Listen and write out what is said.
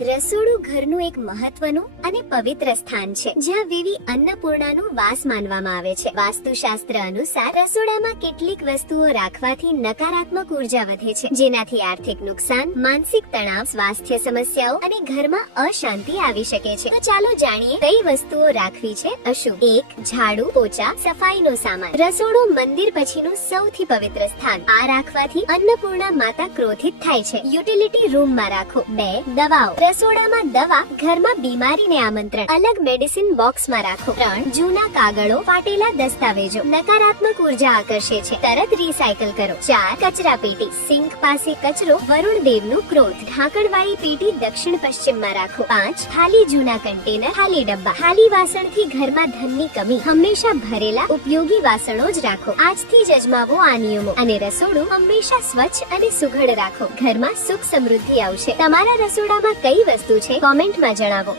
રસોડું ઘરનું એક મહત્વનું અને પવિત્ર સ્થાન છે, જ્યાં દેવી અન્નપૂર્ણાનું વાસ માનવામાં આવે છે. વાસ્તુશાસ્ત્ર અનુસાર રસોડામાં કેટલીક વસ્તુઓ રાખવાથી નકારાત્મક ઉર્જા વધે છે, જેનાથી આર્થિક નુકસાન, માનસિક તણાવ, સ્વાસ્થ્ય સમસ્યાઓ અને ઘરમાં અશાંતિ આવી શકે છે. તો ચાલો જાણીએ કઈ વસ્તુઓ રાખવી છે અશુભ. 1. ઝાડુ, પોચા, સફાઈનો સામાન. રસોડું મંદિર પછીનું સૌથી પવિત્ર સ્થાન. આ રાખવાથી અન્નપૂર્ણા માતા ક્રોધિત થાય છે. યુટિલિટી રૂમમાં રાખો. 2. દવાઓ. રસોડામાં દવા, ઘરમાં બીમારીને આમંત્રણ. અલગ મેડિસિન બોક્સમાં રાખો. 3. જૂના કાગળો, ફાટેલા દસ્તાવેજો નકારાત્મક ઉર્જા આકર્ષે છે, તરત રિસાયકલ કરો. 4. કચરા પેટી. સિંક પાસે કચરો, વરુણ દેવનું ક્રોધ. ઢાંકણવાળી પેટી દક્ષિણ પશ્ચિમમાં રાખો. 5. ખાલી જૂના કન્ટેનર, ખાલી ડબ્બા. ખાલી વાસણથી ઘરમાં ધનની કમી. હંમેશા ભરેલા ઉપયોગી વાસણો જ રાખો. આજથી જ અજમાવો આ નિયમો અને રસોડું હંમેશા સ્વચ્છ અને સુઘડ રાખો. ઘરમાં સુખ સમૃદ્ધિ આવશે. તમારા રસોડામાં કઈ વસ્તુ છે, કોમેન્ટમાં જણાવો.